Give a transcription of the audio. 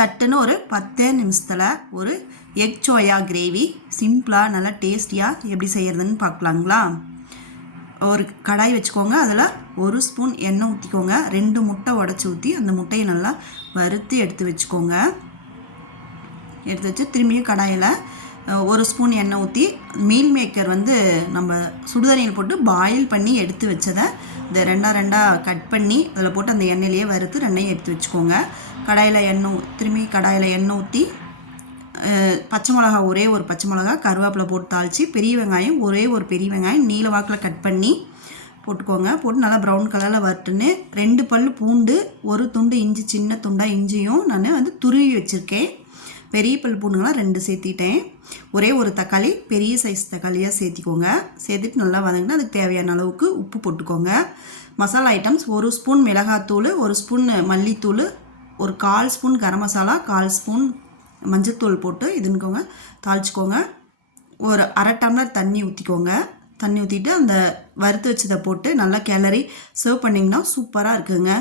சட்டுன்னு ஒரு 10 நிமிஷத்தில் ஒரு எக் சோயா கிரேவி சிம்பிளாக நல்லா டேஸ்டியாக எப்படி செய்கிறதுன்னு பார்க்கலாங்களா. ஒரு கடாய் வச்சுக்கோங்க. அதில் 1 ஸ்பூன் எண்ணெய் ஊற்றிக்கோங்க. 2 முட்டை உடச்சி ஊற்றி அந்த முட்டையை நல்லா வறுத்து எடுத்து வச்சுக்கோங்க. எடுத்து வச்சு திரும்பியும் கடாயில் 1 ஸ்பூன் எண்ணெய் ஊற்றி மீல் மேக்கர் நம்ம சுடுதண்ணியில் போட்டு பாயில் பண்ணி எடுத்து வச்சதை இந்த ரெண்டாக கட் பண்ணி அதில் போட்டு அந்த எண்ணெயிலேயே வறுத்து ரெண்டையும் எடுத்து வச்சுக்கோங்க. கடாயில் எண்ணெய் ஊற்றி பச்சை மிளகா, ஒரே ஒரு பச்சை மிளகா, கருவேப்பிலை போட்டு தாளித்து, பெரிய வெங்காயம், ஒரே ஒரு பெரிய வெங்காயம் நீல வாக்கில் கட் பண்ணி போட்டுக்கோங்க. போட்டு நல்லா ப்ரௌன் கலரில் வறுத்துன்னு 2 பல் பூண்டு, 1 துண்டு இஞ்சி, சின்ன துண்டாக இஞ்சியும் நான் துருவி வச்சுருக்கேன். பெரிய பல் பூண்டுங்களாம் 2 சேர்த்திட்டேன். ஒரே ஒரு தக்காளி, பெரிய சைஸ் தக்காளியாக சேர்த்திக்கோங்க. சேர்த்துட்டு நல்லா வதங்கினா அதுக்கு தேவையான அளவுக்கு உப்பு போட்டுக்கோங்க. மசாலா ஐட்டம்ஸ் 1 ஸ்பூன் மிளகாத்தூள், 1 ஸ்பூன் மல்லித்தூள், ஒரு 1/4 ஸ்பூன் கரம் மசாலா, 1/4 ஸ்பூன் மஞ்சத்தூள் போட்டு இதுன்னுக்கோங்க. தாளிச்சிக்கோங்க. ஒரு 1/2 டம்ளர் தண்ணி ஊற்றிக்கோங்க. தண்ணி ஊற்றிட்டு அந்த வறுத்து வச்சதை போட்டு நல்லா கிளறி சர்வ் பண்ணிங்கன்னா சூப்பராக இருக்குங்க.